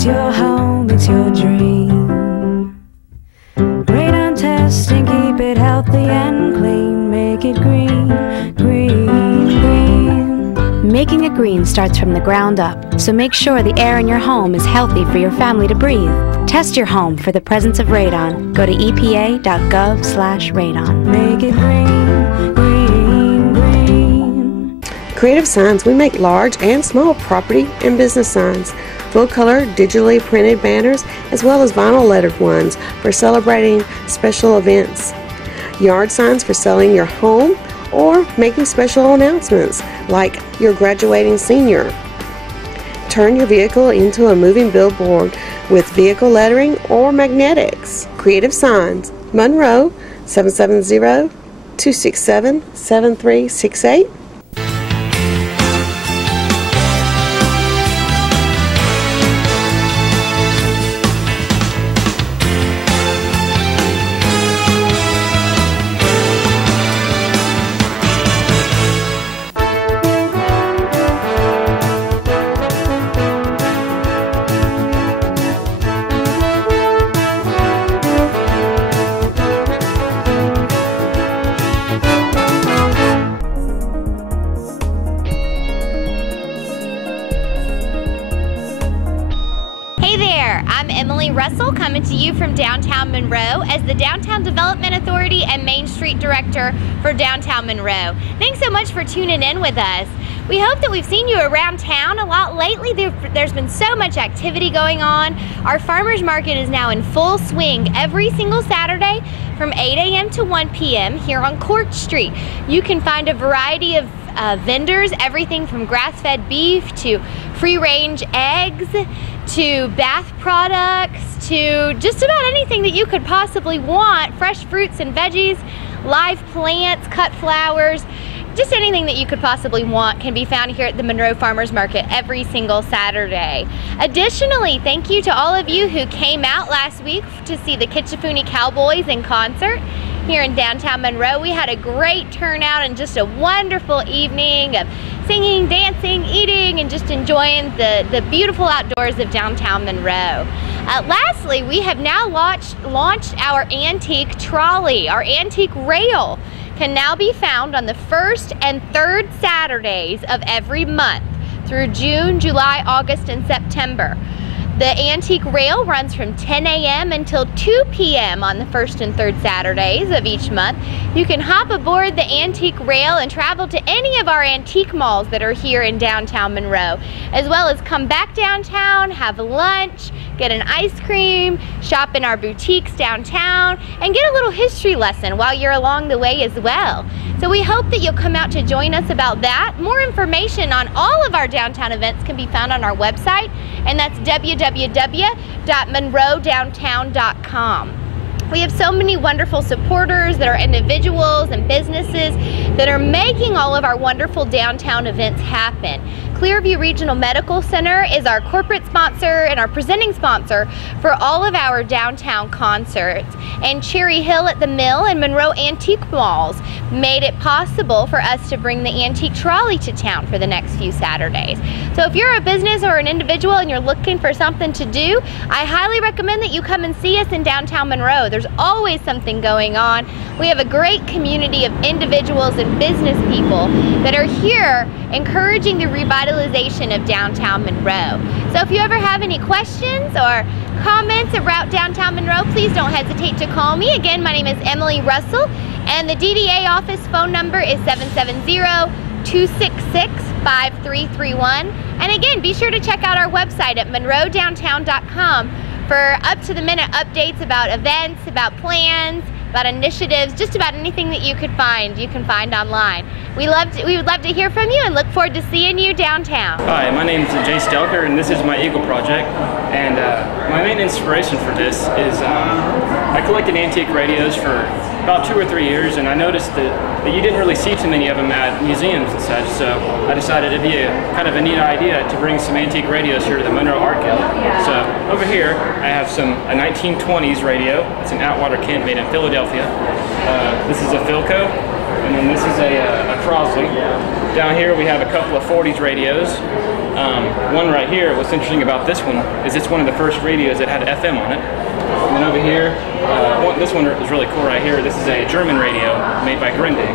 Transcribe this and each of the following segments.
It's your home, it's your dream. Radon testing, keep it healthy and clean. Make it green, green, green. Making it green starts from the ground up, so make sure the air in your home is healthy for your family to breathe. Test your home for the presence of radon. Go to epa.gov/radon. Make it green, green, green. Creative Signs, we make large and small property and business signs, full-color, digitally printed banners, as well as vinyl lettered ones for celebrating special events. Yard signs for selling your home or making special announcements like your graduating senior. Turn your vehicle into a moving billboard with vehicle lettering or magnetics. Creative Signs, Monroe, 770-267-7368. Russell coming to you from downtown Monroe as the Downtown Development Authority and Main Street Director for downtown Monroe. Thanks so much for tuning in with us. We hope that we've seen you around town a lot lately. There's been so much activity going on. Our farmers market is now in full swing every single Saturday from 8 a.m. to 1 p.m. here on Court Street. You can find a variety of vendors, everything from grass-fed beef to free-range eggs to bath products to just about anything that you could possibly want. Fresh fruits and veggies, live plants, cut flowers, just anything that you could possibly want can be found here at the Monroe Farmers Market every single Saturday. Additionally, thank you to all of you who came out last week to see the Kitchafoonee Cowboys in concert here in downtown Monroe. We had a great turnout and just a wonderful evening of singing, dancing, eating, and just enjoying the beautiful outdoors of downtown Monroe. Lastly, we have now launched our antique trolley. Our antique rail can now be found on the first and third Saturdays of every month through June, July, August, and September. The antique rail runs from 10 a.m. until 2 p.m. on the first and third Saturdays of each month. You can hop aboard the antique rail and travel to any of our antique malls that are here in downtown Monroe, as well as come back downtown, have lunch, get an ice cream, shop in our boutiques downtown, and get a little history lesson while you're along the way as well. So we hope that you'll come out to join us about that. More information on all of our downtown events can be found on our website, and that's www.monroedowntown.com. We have so many wonderful supporters that are individuals and businesses that are making all of our wonderful downtown events happen. Clearview Regional Medical Center is our corporate sponsor and our presenting sponsor for all of our downtown concerts. And Cherry Hill at the Mill and Monroe Antique Malls made it possible for us to bring the antique trolley to town for the next few Saturdays. So if you're a business or an individual and you're looking for something to do, I highly recommend that you come and see us in downtown Monroe. There's always something going on. We have a great community of individuals and business people that are here encouraging the revitalization of downtown Monroe. So if you ever have any questions or comments about downtown Monroe, please don't hesitate to call me. Again, my name is Emily Russell, and the DDA office phone number is 770-266-5331. And again, be sure to check out our website at monroedowntown.com for up-to-the-minute updates about events, about plans, about initiatives, just about anything that you can find online. We would love to hear from you and look forward to seeing you downtown. Hi, my name is Jay Stelker, and this is my Eagle project. And my main inspiration for this is I collected antique radios for about 2 or 3 years, and I noticed that you didn't really see too many of them at museums and such, so I decided it'd be kind of a neat idea to bring some antique radios here to the Monroe Art Gallery. So over here I have a 1920s radio. It's an Atwater Kent made in Philadelphia. This is a Philco, and then this is a Crosley. Down here we have a couple of 40s radios. One right here, what's interesting about this one is it's one of the first radios that had FM on it. And then over here, this one is really cool right here. This is a German radio made by Grundig.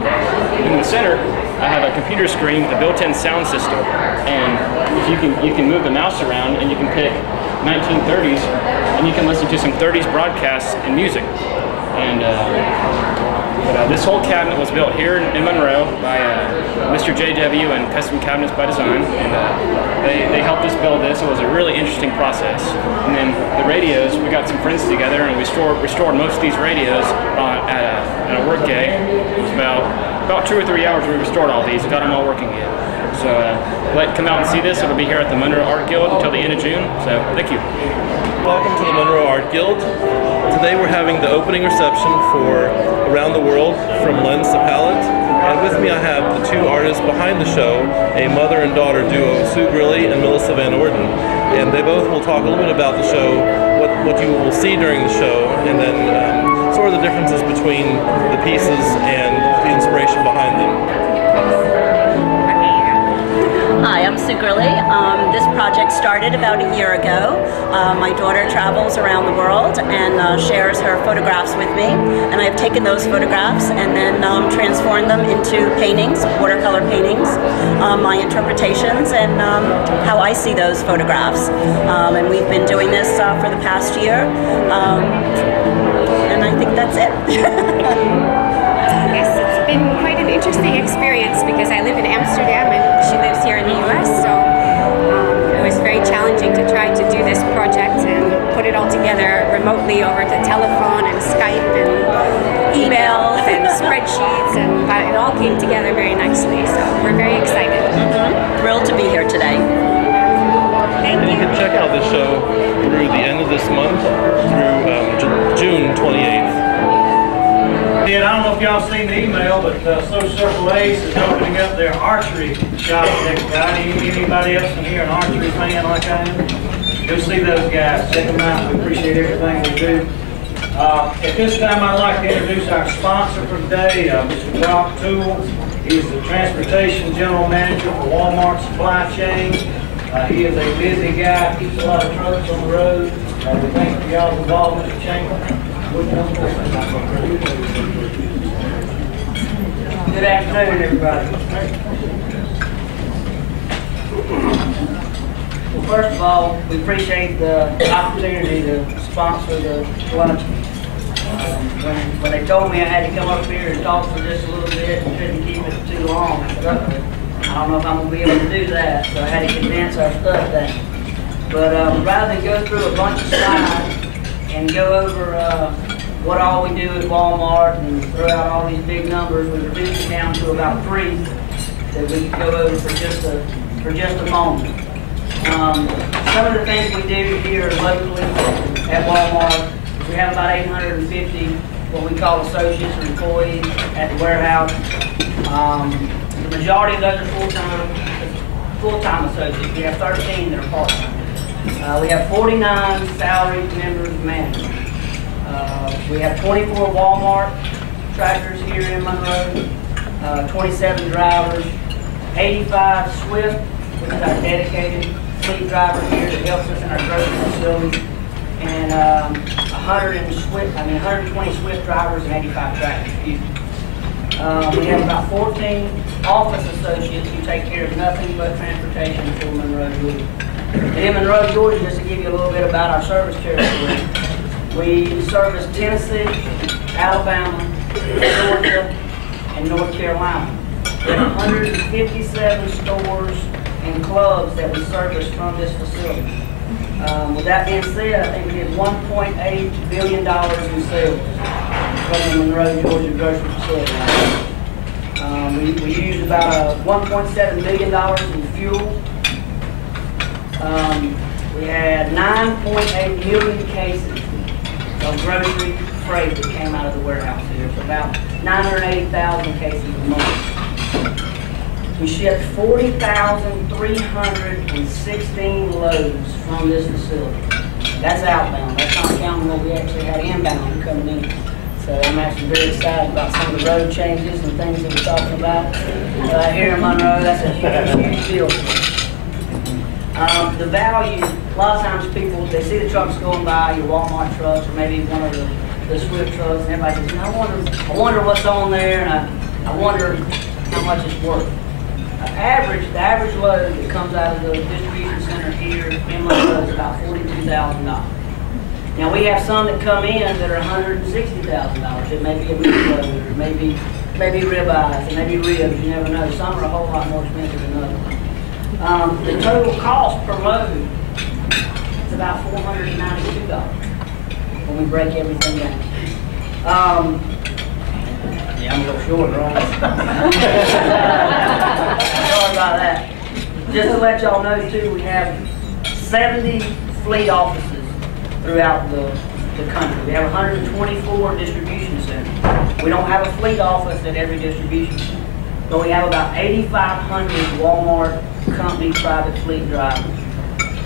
In the center, I have a computer screen with a built-in sound system. And you can move the mouse around and you can pick 1930s and you can listen to some 30s broadcasts and music. And this whole cabinet was built here in Monroe by Mr. JW and Custom Cabinets by Design, and they helped us build this. It was a really interesting process. And then the radios, we got some friends together and we restored most of these radios at a work day. It was about 2 or 3 hours we restored all these and got them all working again. So come out and see this. It'll be here at the Monroe Art Guild until the end of June. So thank you. Welcome to the Monroe Art Guild. Today we're having the opening reception for Around the World from Lens to Palette. And with me I have the two artists behind the show, a mother and daughter duo, Sue Grilly and Melissa Van Orden. And they both will talk a little bit about the show, what you will see during the show, and then sort of the differences between the pieces and the inspiration behind them. Hi, I'm Sue Grilly. This project started about a year ago. My daughter travels around the world and shares her photographs with me, and I have taken those photographs and then transformed them into paintings, watercolor paintings, my interpretations, and how I see those photographs. And we've been doing this for the past year, and I think that's it. Yes, it's been quite an interesting experience because I live in Amsterdam and she lives here in the U.S., so it was very challenging to try to do this project and put it all together remotely over the telephone and Skype and email and spreadsheets, but it all came together very nicely, so we're very excited. Thrilled to be here today. And you can check out the show through the end of this month, through June 28th. And I don't know if y'all seen the email, but Social Circle Ace is opening up their archery shop next Friday. Anybody else in here an archery fan like I am? Go see those guys. Check them out. We appreciate everything they do. At this time, I'd like to introduce our sponsor for today, Mr. Brock Toole. He's the Transportation General Manager for Walmart Supply Chain. He is a busy guy, keeps a lot of trucks on the road. We thank you for y'all's involvement, Mr. Chamber. Good afternoon, everybody. Well, first of all, we appreciate the opportunity to sponsor the lunch. When they told me I had to come up here and talk for just a little bit and couldn't keep it too long, I said, I don't know if I'm going to be able to do that, so I had to condense our stuff down. But rather than go through a bunch of slides and go over what all we do at Walmart and throw out all these big numbers, we reduced it down to about 3 that we could go over for just a moment. Some of the things we do here locally at Walmart, we have about 850 what we call associates or employees at the warehouse. The majority of those are full-time associates. We have 13 that are part-time. We have 49 salaried members of management. We have 24 Walmart tractors here in Monroe, 27 drivers, 85 Swift, which is our dedicated fleet driver here that helps us in our grocery facilities, and 120 Swift drivers and 85 tractors. We have about 14 office associates who take care of nothing but transportation for Monroe, Georgia. And in Monroe, Georgia, just to give you a little bit about our service territory, we service Tennessee, Alabama, Georgia, and North Carolina. We have 157 stores and clubs that we service from this facility. With that being said, I think we did $1.8 billion in sales from the Monroe, Georgia grocery facility. We used about $1.7 million in fuel. We had 9.8 million cases of grocery freight that came out of the warehouse here, so about 980,000 cases a month. We shipped 40,316 loads from this facility. That's outbound. That's not counting what we actually had inbound coming in. So I'm actually very excited about some of the road changes and things that we're talking about here in Monroe. That's a huge deal for us. The value, a lot of times people, they see the trucks going by, your Walmart trucks, or maybe one of the Swift trucks, and everybody says, I wonder what's on there, and I wonder how much it's worth. The average load that comes out of the distribution center here in Monroe is about $42,000. Now we have some that come in that are $160,000. It may be a rib load, or maybe ribeyes, it may be ribs, you never know. Some are a whole lot more expensive than others. The total cost per load is about $492 when we break everything down. Yeah, I'm a little short, right? Sorry about that. Just to let y'all know too, we have 70 fleet offices throughout the country. We have 124 distribution centers. We don't have a fleet office at every distribution center, but we have about 8,500 Walmart company private fleet drivers.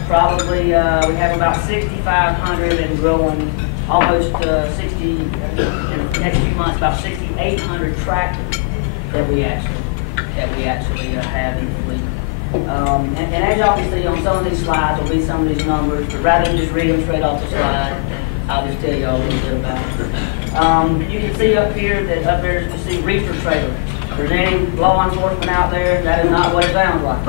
Probably we have about 6,500 and growing, almost 60 in the next few months, about 6,800 tractors that we actually have in the fleet. And as y'all can see on some of these slides, will be some of these numbers, but rather than just read them straight off the slide, I'll just tell y'all a little bit about it. You can see up here that up there you see reefer trailers. If there's any law enforcement out there, that is not what it sounds like.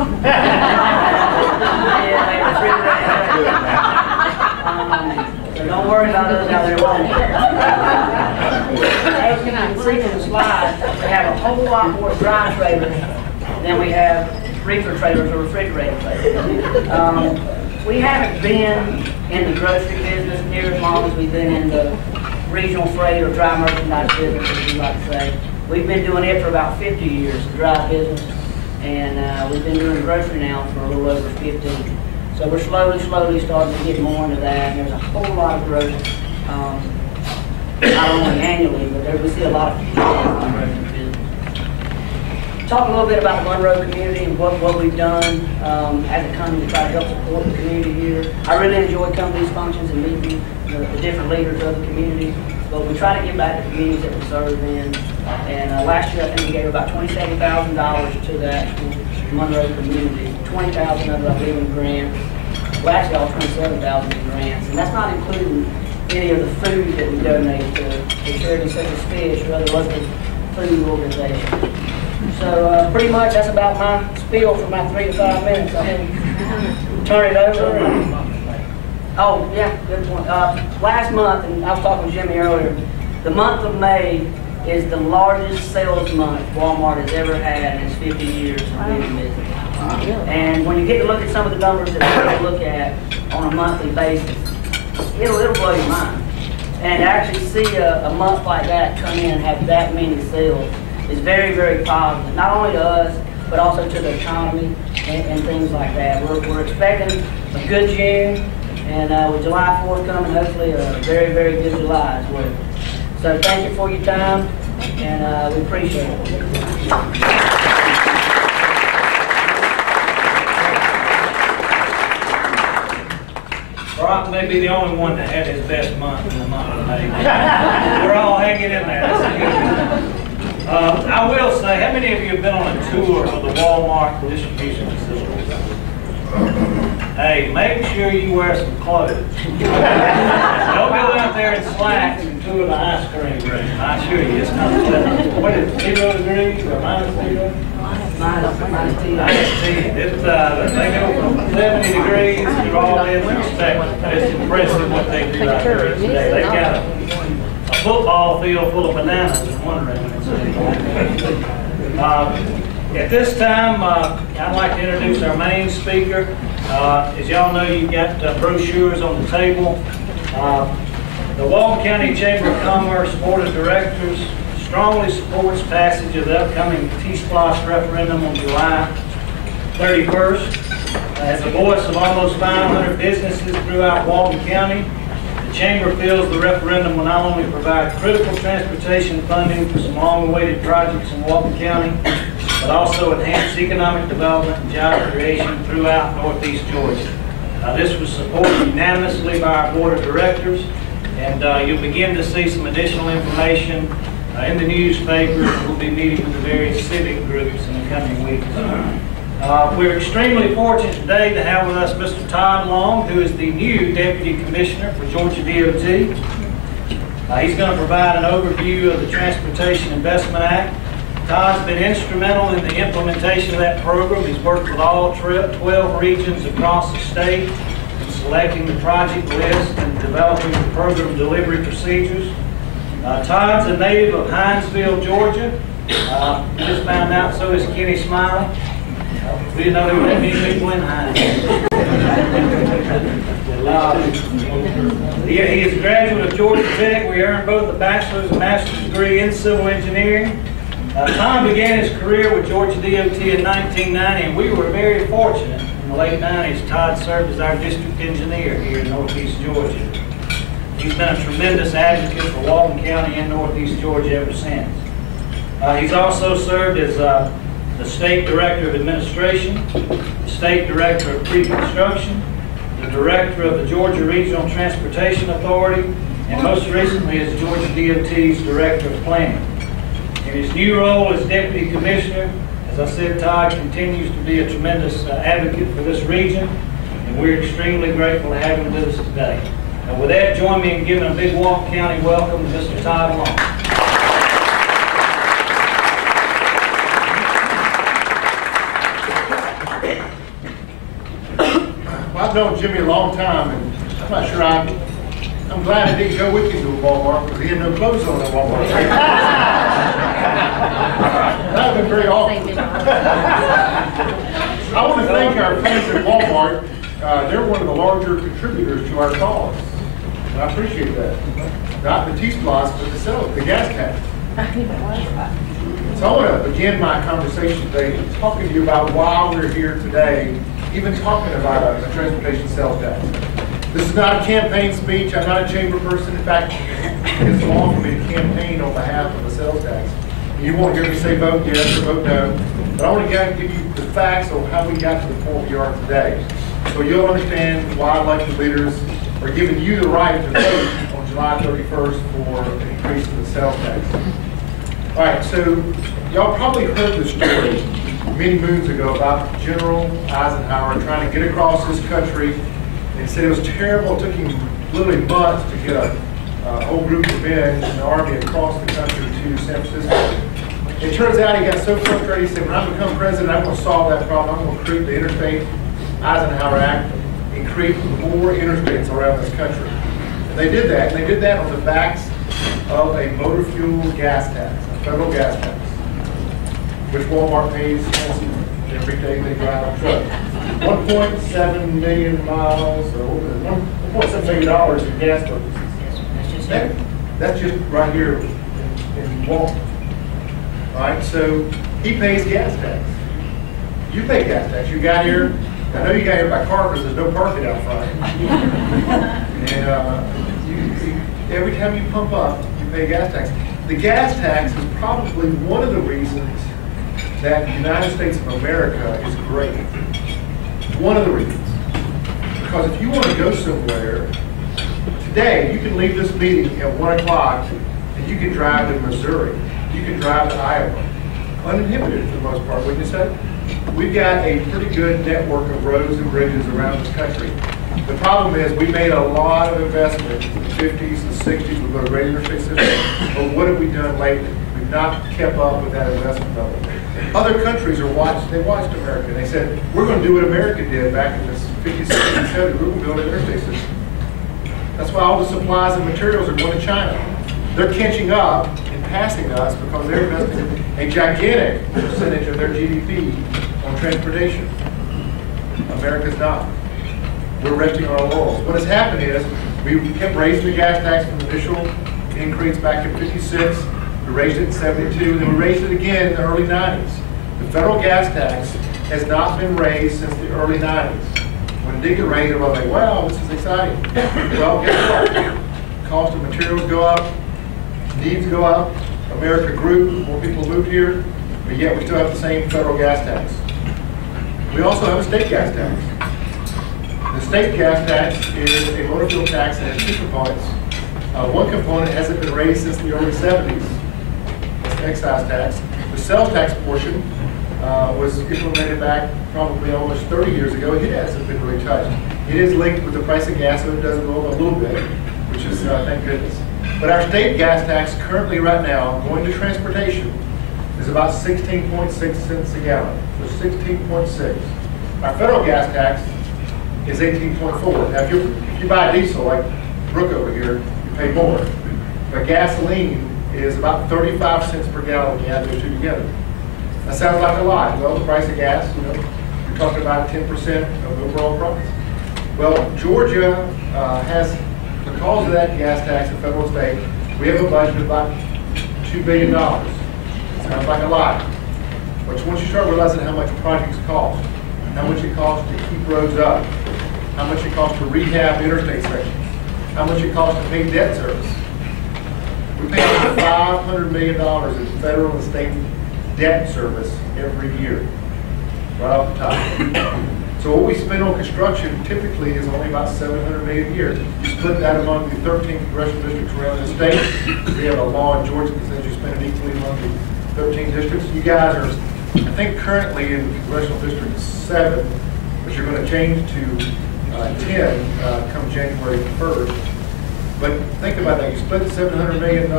So don't worry about those out there. As you can see from the slide, we have a whole lot more dry trailers than we have reefer trailers or refrigerator trailers. We haven't been in the grocery business near as long as we've been in the regional freight or dry merchandise business, as we like to say. We've been doing it for about 50 years, the dry business, and we've been doing grocery now for a little over 15. So we're slowly starting to get more into that, and there's a whole lot of growth, not only annually, but we see a lot of future growth in the grocery business. Talk a little bit about the Monroe community and what we've done as a company to try to help support the community here. I really enjoy coming to these functions and meeting the different leaders of the community, but we try to give back to the communities that we serve in. And last year I think we gave about $27,000 to the actual Monroe community. 20,000 of it I believe in grants. Well, actually all 27,000 in grants, and that's not including any of the food that we donate to charities such as Fish or other local food organizations. So pretty much that's about my spiel for my 3 to 5 minutes. I can turn it over. Oh yeah, good point. Last month, and I was talking with Jimmy earlier, the month of May is the largest sales month Walmart has ever had in its 50 years of being in business. And when you get to look at some of the numbers that we're going to look at on a monthly basis, it'll blow your mind. And to actually see a month like that come in and have that many sales is very, very positive, not only to us, but also to the economy and things like that. We're expecting a good June, and with July 4th coming, hopefully a very, very good July as well. So thank you for your time, and we appreciate it. Brock may be the only one that had his best month in the month of May. We're all hanging in there. That's a good one. I will say, how many of you have been on a tour of the Walmart distribution facility? Hey, make sure you wear some clothes. Don't go out there in slacks and tour the ice cream room. I assure you, it's not what is it, 0 degrees or -0? Minus 10. They go from 70 degrees through all this respect. It's impressive what they do out there today. They've got a football field full of bananas in one room. At this time, I'd like to introduce our main speaker. As y'all know, you've got brochures on the table. The Walton County Chamber of Commerce Board of Directors strongly supports passage of the upcoming T-SPLOST referendum on July 31st. As the voice of almost 500 businesses throughout Walton County, the Chamber feels the referendum will not only provide critical transportation funding for some long-awaited projects in Walton County, but also enhance economic development and job creation throughout Northeast Georgia. This was supported unanimously by our Board of Directors, and you'll begin to see some additional information in the newspapers. We'll be meeting with the various civic groups in the coming weeks. We're extremely fortunate today to have with us Mr. Todd Long, who is the new Deputy Commissioner for Georgia DOT. He's going to provide an overview of the Transportation Investment Act. Todd's been instrumental in the implementation of that program. He's worked with all 12 regions across the state in selecting the project list and developing the program delivery procedures. Todd's a native of Hinesville, Georgia. Just found out so is Kenny Smiley. We didn't know there were that many people in Hinesville. He is a graduate of Georgia Tech. We earned both a bachelor's and master's degree in civil engineering. Todd began his career with Georgia DOT in 1990, and we were very fortunate. In the late 90s, Todd served as our district engineer here in Northeast Georgia. He's been a tremendous advocate for Walton County and Northeast Georgia ever since. He's also served as the State Director of Administration, the State Director of Pre-Construction, the Director of the Georgia Regional Transportation Authority, and most recently as Georgia DOT's Director of Planning. In his new role as Deputy Commissioner, as I said, Todd continues to be a tremendous advocate for this region, and we're extremely grateful to have him with us today. And with that, join me in giving a big Walton County welcome to Mr. Todd Long. Well, I've known Jimmy a long time, and I'm not sure I'm glad I didn't go with him to Walmart because he had no clothes on at Walmart. That would have been very awkward. I want to thank our friends at Walmart. They're one of the larger contributors to our cause. And I appreciate that. Not the T-Splosh, but the gas tax. So I want to begin my conversation today talking to you about why we're here today, even talking about a transportation sales tax. This is not a campaign speech. I'm not a chamber person. In fact, it's long for me to campaign on behalf of a sales tax. You won't hear me say vote yes or vote no, but I want to give you the facts of how we got to the point we are today. So you'll understand why elected leaders are giving you the right to vote on July 31st for an increase in the sales tax. All right, so y'all probably heard the story many moons ago about General Eisenhower trying to get across this country. He said it was terrible. It took him literally months to get a whole group of men in the Army across the country to San Francisco. It turns out he got so frustrated, he said, when I become president, I'm going to solve that problem. I'm going to create the Interstate Eisenhower Act and create more interstates around this country. And they did that, and they did that on the backs of a motor fuel gas tax, a federal gas tax, which Walmart pays every day they drive a truck. 1.7 million miles, or $1.7 million in gas purchases. That's just right here in Walton. All right, so he pays gas tax. You pay gas tax. You got here. I know you got here by car because there's no parking out front. And every time you pump up, you pay gas tax. The gas tax is probably one of the reasons that the United States of America is great. One of the reasons. Because if you want to go somewhere, today you can leave this meeting at 1 o'clock and you can drive to Missouri. You can drive to Iowa. Uninhibited for the most part, wouldn't you say? We've got a pretty good network of roads and bridges around this country. The problem is we made a lot of investment in the 50s and 60s with our great interstate system, but what have we done lately? We've not kept up with that investment level. Other countries they watched America, and they said, we're going to do what America did back in the 50s, 60s, and 70s. We're going to build an interstate system. That's why all the supplies and materials are going to China. They're catching up and passing us because they're investing a gigantic percentage of their GDP on transportation. America's not. We're resting on our laurels. What has happened is we kept raising the gas tax from the initial increase back in 56. We raised it in 72, and then we raised it again in the early 90s. The federal gas tax has not been raised since the early 90s. When it did get raised, everybody was like, wow, this is exciting. Well, guess what? Cost of materials go up, needs go up, America grew, more people moved here, but yet we still have the same federal gas tax. We also have a state gas tax. The state gas tax is a motor fuel tax that has two components. One component hasn't been raised since the early 70s. That's the excise tax. The sales tax portion was implemented back probably almost 30 years ago. It hasn't been really touched. It is linked with the price of gas, so it does go up a little bit, which is thank goodness. But our state gas tax currently right now, going to transportation, is about 16.6 cents a gallon. So 16.6. Our federal gas tax is 18.4. Now if you buy diesel like Brooke over here, you pay more. But gasoline is about 35 cents per gallon when you add those two together. That sounds like a lot. Well, the price of gas, you're talking about 10% of the overall price. Well, Georgia has, because of that gas tax and federal and state, we have a budget of about $2 billion. Sounds like a lot. But once you start realizing how much projects cost, how much it costs to keep roads up, how much it costs to rehab interstate sections, how much it costs to pay debt service. We pay over $500 million in federal and state debt service every year, right off the top. So what we spend on construction typically is only about $700 million a year. You split that among the 13 congressional districts around the state. We have a law in Georgia that says you spend it equally among the 13 districts. You guys are, I think, currently in congressional district 7, but you're going to change to 10 come January 1st. But think about that. You split $700 million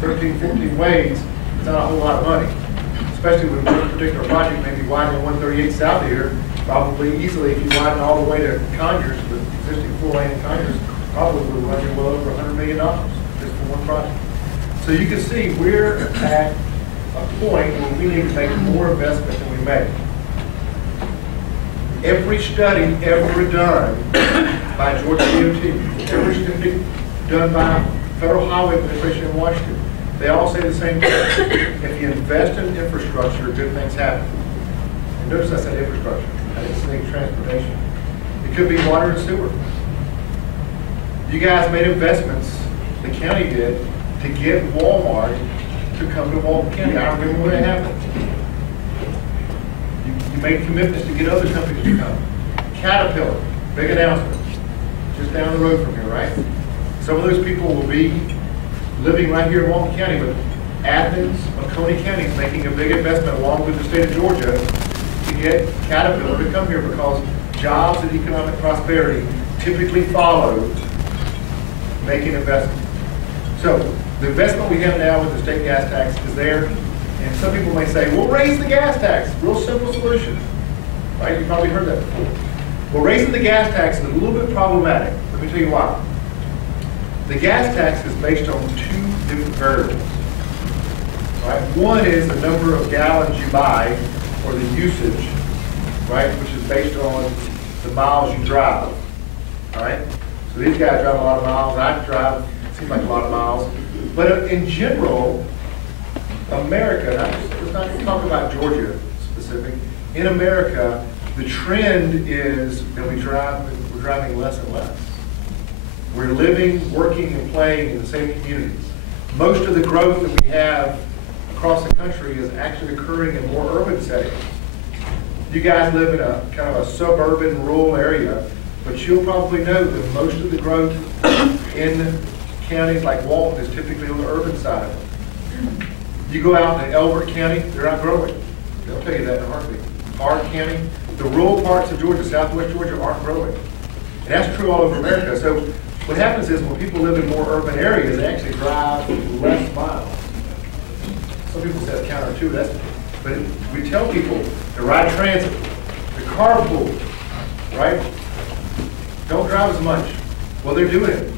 13, 15 ways. It's not a whole lot of money, especially when one particular project may be widening 138 south here. Probably easily, if you widen all the way to Conyers, with existing 4-lane in Conyers, probably would run you well over $100 million just for one project. So you can see we're at a point where we need to make more investment than we make. Every study ever done by Georgia DOT, every study done by Federal Highway Administration in Washington, they all say the same thing. If you invest in infrastructure, good things happen. And notice I said infrastructure. I didn't say transportation. It could be water and sewer. You guys made investments, the county did, to get Walmart to come to Walton County. I remember when it happened. You made commitments to get other companies to come. Caterpillar, big announcement, just down the road from here, right? Some of those people will be living right here in Walton County, but Athens, Oconee County is making a big investment along with the state of Georgia to get Caterpillar to come here because jobs and economic prosperity typically follow making investments. So the investment we have now with the state gas tax is there, and some people may say, we'll raise the gas tax. Real simple solution, right? You probably heard that before. Well, raising the gas tax is a little bit problematic. Let me tell you why. The gas tax is based on two different variables. Right? One is the number of gallons you buy, or the usage, right, which is based on the miles you drive. All right? So these guys drive a lot of miles. I drive, it seems like a lot of miles. But in general, America, let's not talk about Georgia specific. In America, the trend is that we're driving less and less. We're living, working, and playing in the same communities. Most of the growth that we have across the country is actually occurring in more urban settings. You guys live in a kind of a suburban, rural area, but you'll probably know that most of the growth in counties like Walton is typically on the urban side of it. You go out to Elbert County, they're not growing. They'll tell you that in a heartbeat. Hart County, the rural parts of Georgia, southwest Georgia, aren't growing. And that's true all over America. So what happens is when people live in more urban areas, they actually drive less miles. Some people say it's counterintuitive, but we tell people to ride transit, to carpool, right? Don't drive as much. Well, they're doing it.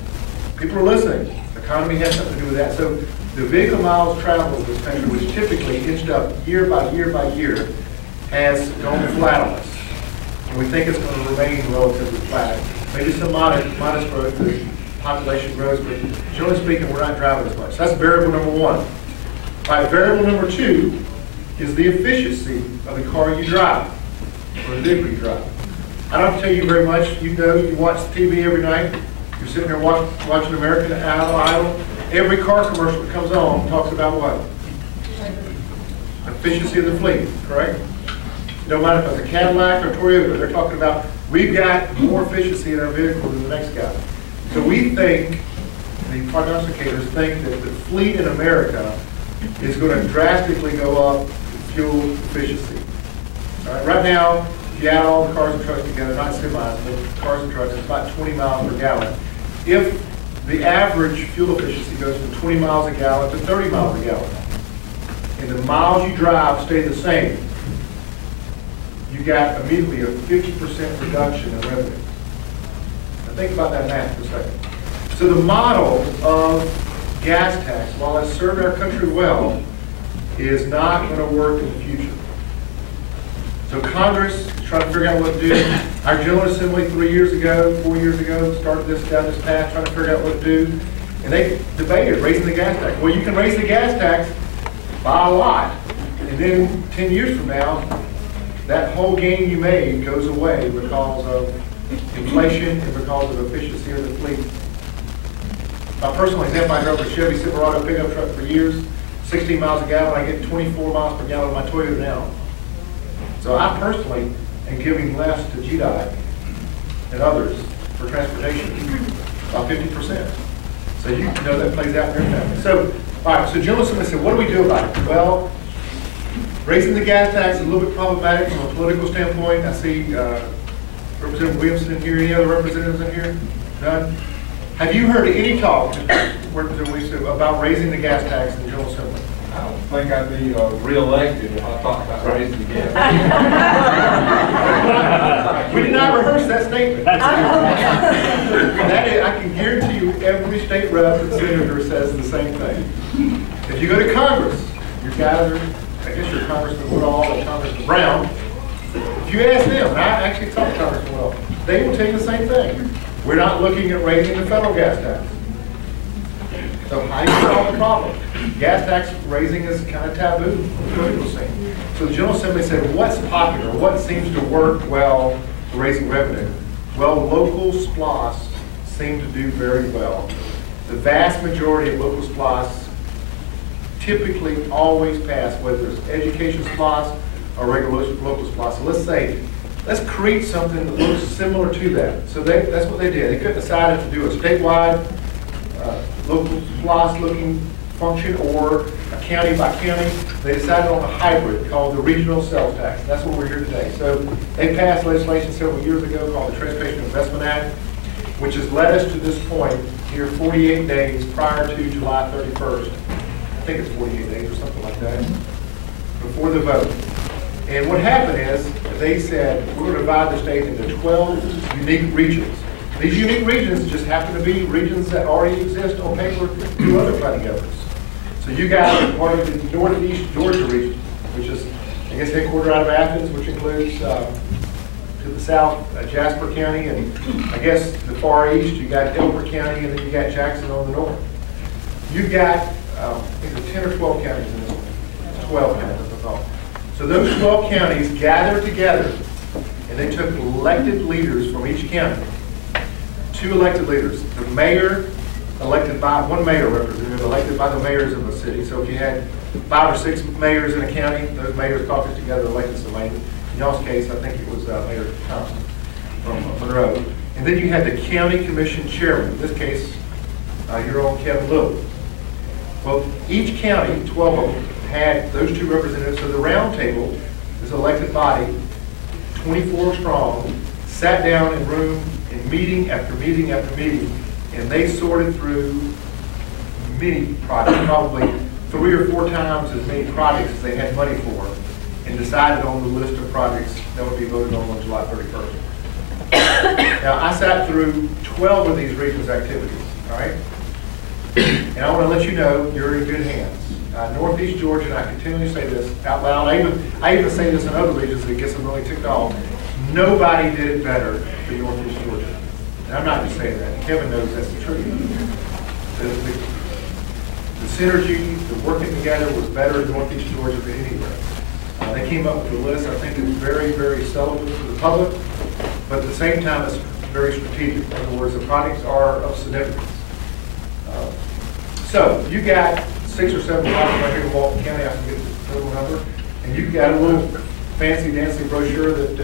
People are listening. The economy has something to do with that. So the vehicle miles traveled in this country, which typically inched up year by year by year, has gone flat on us. And we think it's going to remain relatively flat. Maybe some modest growth as population grows, but generally speaking, we're not driving as much. That's variable number one. All right, variable number two is the efficiency of the car you drive, or the vehicle you drive. I don't have to tell you very much. You know, you watch TV every night. You're sitting there watching American Idol. Every car commercial that comes on talks about what? Efficiency of the fleet, correct? No matter if it's a Cadillac or Toyota, they're talking about we've got more efficiency in our vehicle than the next guy. So we think, the prognosticators think that the fleet in America is going to drastically go up fuel efficiency. All right, right now, if you add all the cars and trucks together, not semis, but cars and trucks, it's about 20 miles per gallon. If the average fuel efficiency goes from 20 miles a gallon to 30 miles a gallon, and the miles you drive stay the same, you got immediately a 50% reduction in revenue. Now think about that math for a second. So the model of gas tax, while it's served our country well, is not going to work in the future. So Congress is trying to figure out what to do. Our General Assembly 4 years ago, started down this path, trying to figure out what to do. And they debated raising the gas tax. Well, you can raise the gas tax by a lot. And then 10 years from now, that whole gain you made goes away because of inflation and because of efficiency of the fleet. My personal example, I drove a Chevy Silverado pickup truck for years, 16 miles a gallon. I get 24 miles per gallon on my Toyota now. So I personally am giving less to GDOT and others for transportation, about 50%. So you know that plays out in your family. So, all right, so General Assembly said, what do we do about it? Well, raising the gas tax is a little bit problematic from a political standpoint. I see Representative Williamson in here. Any other representatives in here? None? Have you heard any talk, Representative Williamson, about raising the gas tax in the General Assembly? I don't think I'd be re-elected if I talk about raising the gas. We did not rehearse that statement. That is, I can guarantee you every state rep and senator says the same thing. If you go to Congress, your guys are, I guess you're Congressman Woodall and Congressman Brown. If you ask them, and I actually talked to Congressman Woodall, they will tell you the same thing. We're not looking at raising the federal gas tax. So how do you solve the problem? Gas tax raising is kind of taboo in the political scene. So the General Assembly said, what's popular? What seems to work well for raising revenue? Well, local SPLOS seem to do very well. The vast majority of local SPLOS typically always pass, whether it's education SPLOS or regular local SPLOS. So let's create something that looks similar to that. So that's what they did. They couldn't decide if to do a statewide local SPLOS looking function or a county by county. They decided on a hybrid called the regional sales tax. That's what we're here today. So they passed legislation several years ago called the Transportation Investment Act, which has led us to this point here 48 days prior to July 31st. I think it's 48 days or something like that, before the vote. And what happened is they said, we're going to divide the state into 12 unique regions. These unique regions just happen to be regions that already exist on paper through other planning efforts. So you guys are part of the Northeast Georgia region, which is, I guess, headquartered out of Athens, which includes to the south, Jasper County, and I guess the far east, you got Delaware County, and then you got Jackson on the north. You've got, I think there's 10 or 12 counties in this one. 12 counties, that's what I thought. So those 12 counties gathered together, and they took elected leaders from each county. 2 elected leaders. The mayor, elected by one mayor representative, elected by the mayors of the city. So if you had 5 or 6 mayors in a county, those mayors caucused together, elected somebody. In y'all's case, I think it was Mayor Thompson from Monroe. And then you had the county commission chairman. In this case, your own Kevin Little. Well, each county, 12 of them, had those 2 representatives. So the round table, this elected body, 24 strong, sat down in room in meeting after meeting after meeting, and they sorted through many projects, probably 3 or 4 times as many projects as they had money for, and decided on the list of projects that would be voted on July 31st. Now, I sat through 12 of these regions' activities, all right? And I want to let you know you're in good hands. Northeast Georgia, and I continually say this out loud, I even say this in other regions that gets them really ticked off. Nobody did it better than Northeast Georgia. And I'm not just saying that. Kevin knows that's the truth. The synergy, the working together was better in Northeast Georgia than anywhere. They came up with a list. I think it's very, very sellable to the public, but at the same time, it's very strategic. In other words, the projects are of significance. So you got 6 or 7 projects right here in Walton County. I can get the total number. And you've got a little fancy dancy brochure that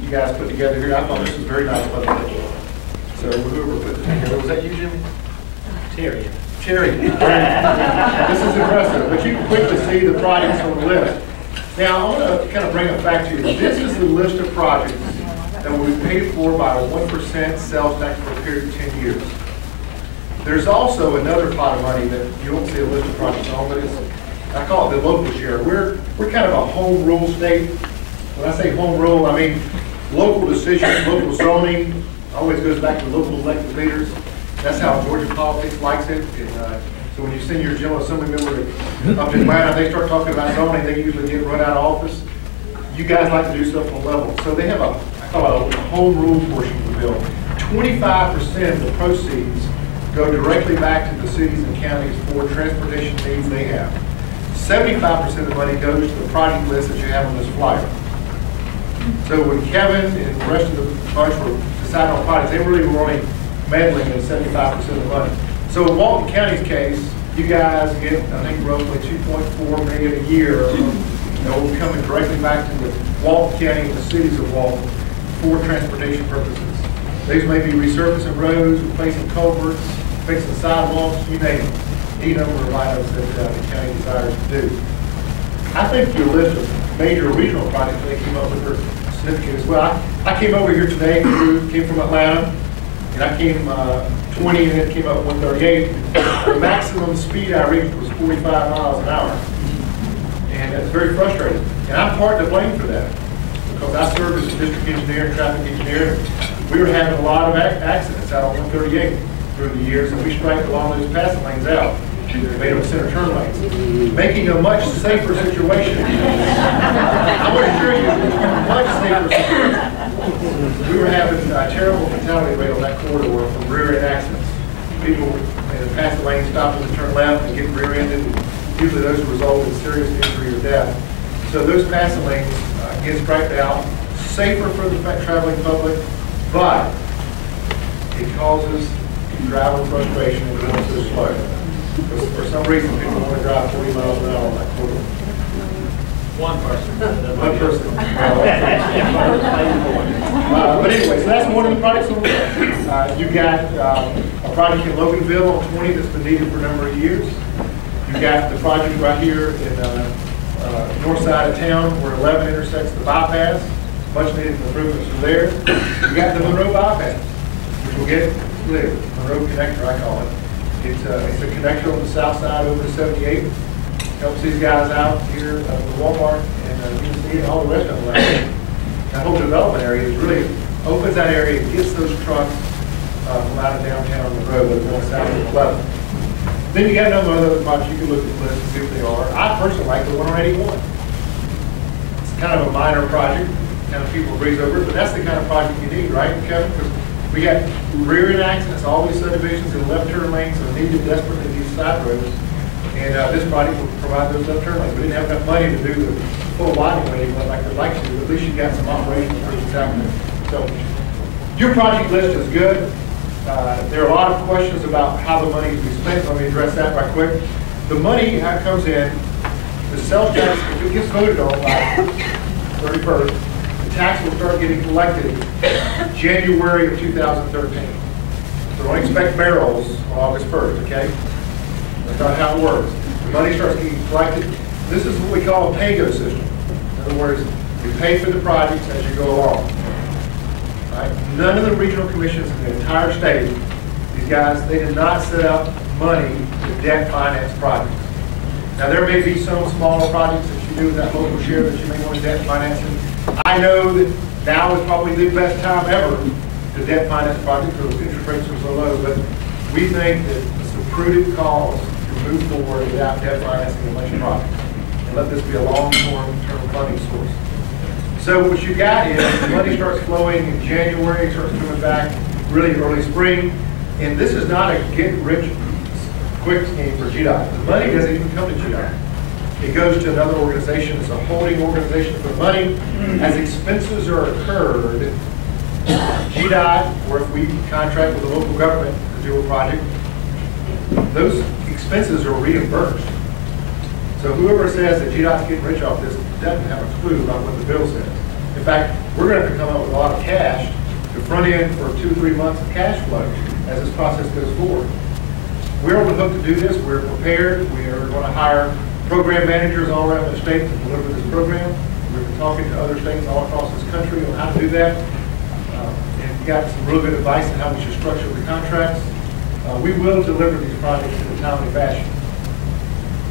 you guys put together here. I thought this was very nice. So whoever put this together, was that you, Jimmy? Terry. This is impressive, but you can quickly see the projects on the list. Now, I want to kind of bring it back to you. This is the list of projects that will be paid for by a 1% sales tax for a period of 10 years. There's also another pot of money that you won't see a list of projects on, but I call it the local share. We're kind of a home rule state. When I say home rule, I mean local decisions, local zoning, always goes back to local elected leaders. That's how Georgia politics likes it. So when you send your General Assembly member up to Atlanta, they start talking about zoning, they usually get run out of office. You guys like to do stuff on level. So they have I call it a home rule portion of the bill. 25% of the proceeds go directly back to the cities and counties for transportation needs they have. 75% of the money goes to the project list that you have on this flyer. So when Kevin and the rest of the bunch were deciding on projects, they really were only meddling in 75% of the money. So in Walton County's case, you guys get, I think, roughly $2.4 million a year that will be coming directly back to the Walton County and the cities of Walton for transportation purposes. These may be resurfacing roads, replacing culverts, fixing sidewalks, you name it. Any number of items that the county desires to do. I think your list of major regional projects they came up with are significant as well. I came over here today, came from Atlanta, and I came 20 and then came up 138. The maximum speed I reached was 45 miles an hour. And that's very frustrating. And I'm part to blame for that. Because I served as a district engineer and traffic engineer. We were having a lot of accidents out on 138 through the years, and we striped along those passing lanes out. Made them center turn lanes, making a much safer situation. I want to assure you, much safer situation. We were having a terrible fatality rate on that corridor from rear-end accidents. People in the passing lane stopping to turn left and getting rear-ended. Usually those result in serious injury or death. So those passing lanes get striped out, safer for the traveling public, but it causes driver frustration and going so slow. For some reason, people want to drive 40 miles an hour on that corridor. One person. One person. But anyway, so that's one of the projects. You got a project in Loganville on 20 that's been needed for a number of years. You got the project right here in north side of town where 11 intersects the bypass. Much needed improvements are there. You got the Monroe bypass, which will get clear. Monroe connector, I call it. It's a connector on the south side over to 78. Helps these guys out here at the Walmart and you can see it, all the rest of them. That whole development area is really opens that area and gets those trucks from out of downtown Monroe that are going south of 11. Then you got a number of other projects you can look at the list and see what they are. I personally like the 181. It's kind of a minor project, kind of people breeze over it, but that's the kind of project you need, right, Kevin? Because we got rear-end accidents, all these subdivisions and left turn lanes are needed desperately these side roads. And this project will provide those left turn lanes. We didn't have enough money to do the full widening lane like I'd like to, but at least you got some operational improvements out there. So your project list is good. There are a lot of questions about how the money is to be spent. Let me address that right quick. The money, how it comes in, the sales tax, if it gets voted on by 31st, the tax will start getting collected January of 2013. So don't expect barrels on August 1st, okay? That's not how it works. The money starts getting collected. This is what we call a pay-go system. In other words, you pay for the projects as you go along. Right? None of the regional commissions in the entire state, these guys, they did not set up money to debt finance projects. Now there may be some smaller projects that you do with that local share that you may want to debt finance. I know that now is probably the best time ever to debt finance projects because interest rates are so low, but we think that it's a prudent cause to move forward without debt financing a bunch of projects and let this be a long-term funding source. So what you got is the money starts flowing in January, it starts coming back really early spring, and this is not a get-rich-quick scheme for GDOT. The money doesn't even come to GDOT. It goes to another organization. It's a holding organization for money. As expenses are incurred, GDOT, or if we contract with the local government to do a project, those expenses are reimbursed. So whoever says that GDOT's getting rich off this doesn't have a clue about what the bill says. In fact, we're going to have to come up with a lot of cash to front end for 2 or 3 months of cash flow as this process goes forward. We're on the hook to do this. We're prepared. We are going to hire program managers all around the state to deliver this program. We've been talking to other states all across this country on how to do that. And got some real good advice on how we should structure the contracts. We will deliver these projects in a timely fashion.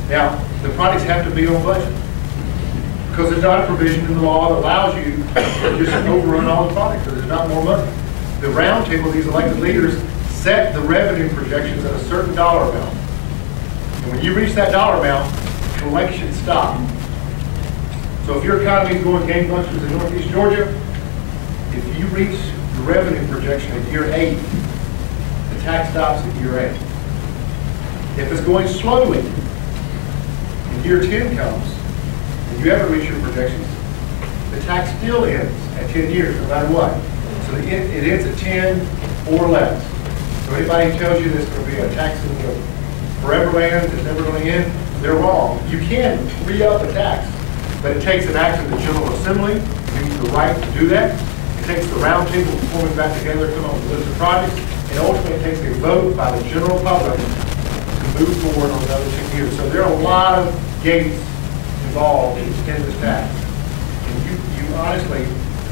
Now, the projects have to be on budget, because there's not a provision in the law that allows you to just overrun all the projects, because there's not more money. The roundtable, these elected leaders, set the revenue projections at a certain dollar amount. And when you reach that dollar amount, collections stop. So if your economy is going gangbusters in Northeast Georgia, if you reach the revenue projection at year 8, the tax stops at year 8. If it's going slowly, and year 10 comes, and you haven't reached your projections, the tax still ends at 10 years, no matter what. So it ends at 10 or less. So anybody who tells you there's going to be a tax in the forever land that's never going to end, they're wrong. You can re-up a tax, but it takes an act of the General Assembly. You need the right to do that. It takes the roundtable forming back together, come up with a list of projects, and ultimately it takes a vote by the general public to move forward on another 10 years. So there are a lot of gates involved in this tax. And you honestly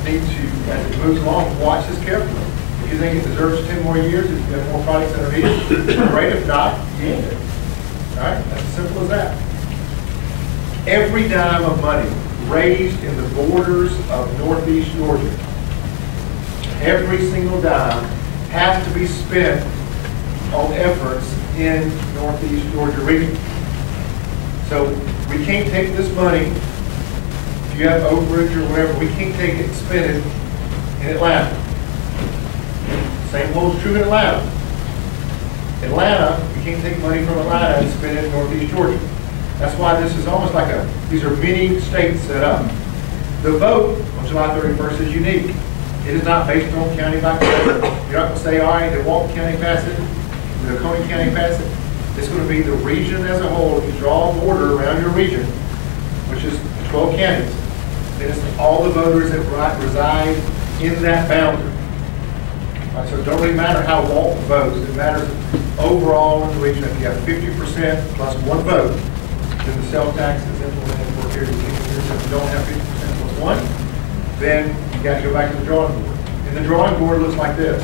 need to, as it moves along, watch this carefully. If you think it deserves 10 more years, if you have more projects that are needed, great. If not, you end it. All right? That's as simple as that. Every dime of money raised in the borders of Northeast Georgia, every single dime has to be spent on efforts in Northeast Georgia region. So we can't take this money, if you have overage or whatever, we can't take it and spend it in Atlanta. Same holds true in Atlanta. Atlanta, you can't take money from Atlanta and spend it in Northeast Georgia. That's why this is almost like these are mini states set up. The vote on July 31st is unique. It is not based on county by county. You're not going to say, all right, did Walton County pass it? Did Coney County pass it? It's going to be the region as a whole. If you draw a border around your region, which is 12 counties, then it's all the voters that reside in that boundary. Right, so it don't really matter how Walton votes. It matters overall in the region. If you have 50% plus one vote, then the sales tax is implemented for a period of 10 years. If you don't have 50% plus one, then you got to go back to the drawing board. And the drawing board looks like this.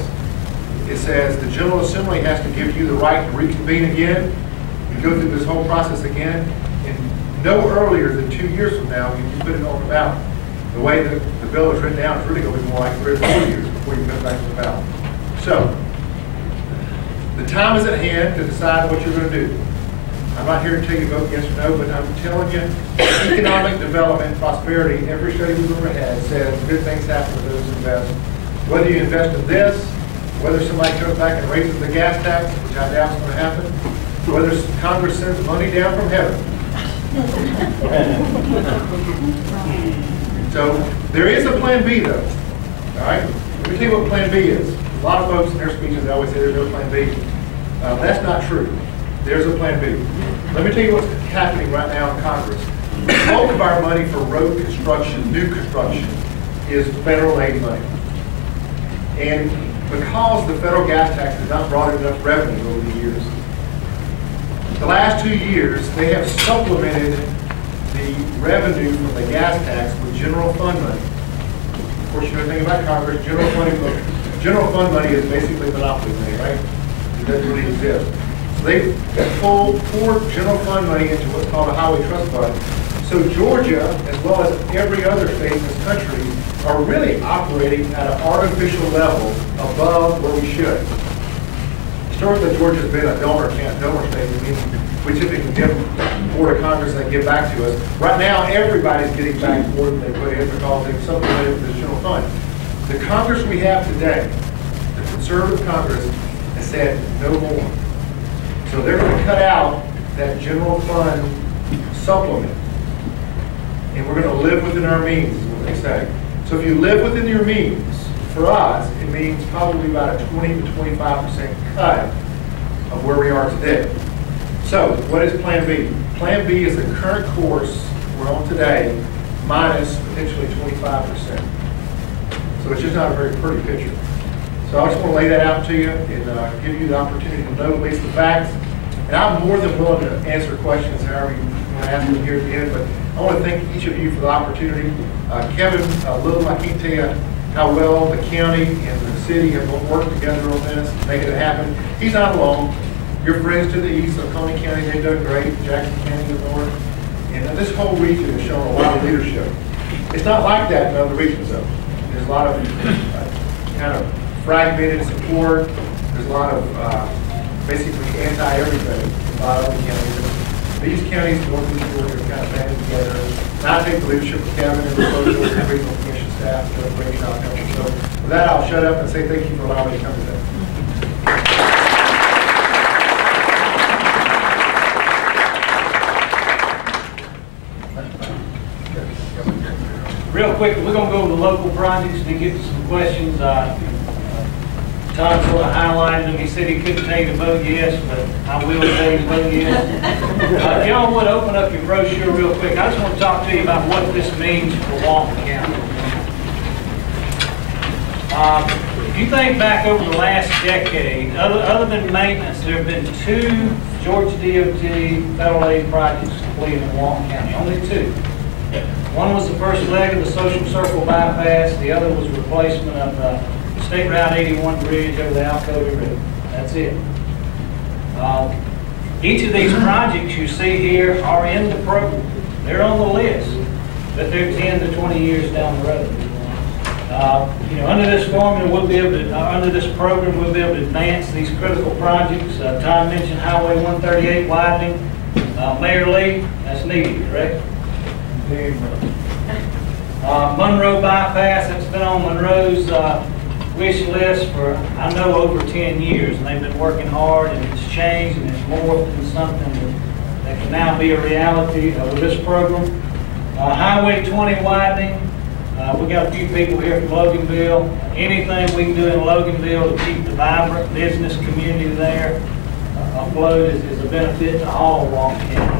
It says the General Assembly has to give you the right to reconvene again and go through this whole process again. And no earlier than 2 years from now, you put it on the ballot. The way that the bill is written down, it's really going to be more like 3 or 4 years before you put it back on the ballot. So, the time is at hand to decide what you're going to do. I'm not here to tell you vote yes or no, but I'm telling you, economic development, prosperity, every study we've ever had says good things happen to those who invest. Whether you invest in this, whether somebody comes back and raises the gas tax, which I doubt is going to happen, whether Congress sends money down from heaven. So there is a plan B though. All right? Let me tell you what plan B is. A lot of folks in their speeches, they always say there's no plan B. That's not true. There's a plan B. Let me tell you what's happening right now in Congress. The bulk of our money for road construction, new construction, is federal aid money. And because the federal gas tax has not brought enough revenue over the years, the last 2 years, they have supplemented the revenue from the gas tax with general fund money. Of course, you know anything about Congress, general fund money is basically monopoly money, right? It doesn't really exist. So they pour general fund money into what's called a highway trust fund. So Georgia, as well as every other state in this country, are really operating at an artificial level above where we should. Historically, Georgia's been a donor state, meaning we typically give more to Congress than they give back to us. Right now, everybody's getting back more than they put in because they've supplemented with the general fund. The Congress we have today, the conservative Congress, has said no more. So they're going to cut out that general fund supplement. And we're going to live within our means, is what they say. So if you live within your means, for us, it means probably about a 20 to 25% cut of where we are today. So what is Plan B? Plan B is the current course we're on today minus potentially 25%. So it's just not a very pretty picture. So I just want to lay that out to you and give you the opportunity to know at least the facts. And I'm more than willing to answer questions however you want to ask them here at the end, but I want to thank each of you for the opportunity. Kevin Little, I can't tell you how well the county and the city have worked together on this, making it happen. He's not alone. Your friends to the east, Oconee County, they've done great. Jackson County to the north. And this whole region has shown a lot of leadership. It's not like that in other regions, though. There's a lot of kind of fragmented support. There's a lot of basically anti-everything in a lot of other counties. These counties, northeast Georgia, are kind of banded together. And I take the leadership of Kevin and the social and regional commission staff to a great job. So with that, I'll shut up and say thank you for allowing me to come today. Real quick, we're going to go over the local projects and then get to some questions. Tom sort of highlighted them. He said he couldn't tell you to vote yes, but I will tell you to vote yes. If y'all would open up your brochure real quick, I just want to talk to you about what this means for Walton County. If you think back over the last decade, other than maintenance, there have been 2 Georgia DOT federal aid projects completed in Walton County, only 2. One was the first leg of the Social Circle bypass. The other was replacement of State Route 81 bridge over the Alcova River. That's it. Each of these projects you see here are in the program. They're on the list, but they're 10 to 20 years down the road. You know, under this formula, we'll be able to, under this program, we'll be able to advance these critical projects. Tom mentioned Highway 138 widening. Mayor Lee, that's needed, correct? Monroe bypass, that's been on Monroe's wish list for, I know, over 10 years, and they've been working hard, and it's changed, and it's morphed into something that can now be a reality with this program. Highway 20 widening, we got a few people here from Loganville. Anything we can do in Loganville to keep the vibrant business community there afloat is a benefit to all of Walton County.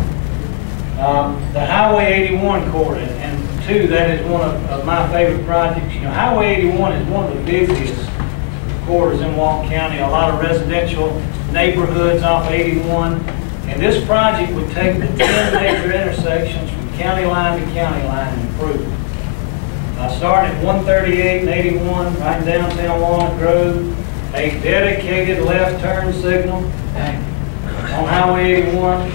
The Highway 81 corridor, and 2, that is one of my favorite projects. You know, Highway 81 is one of the busiest corridors in Walton County, a lot of residential neighborhoods off 81. And this project would take the 10 major intersections from county line to county line and improve them. Starting at 138 and 81, right in downtown Walnut Grove, a dedicated left turn signal on Highway 81.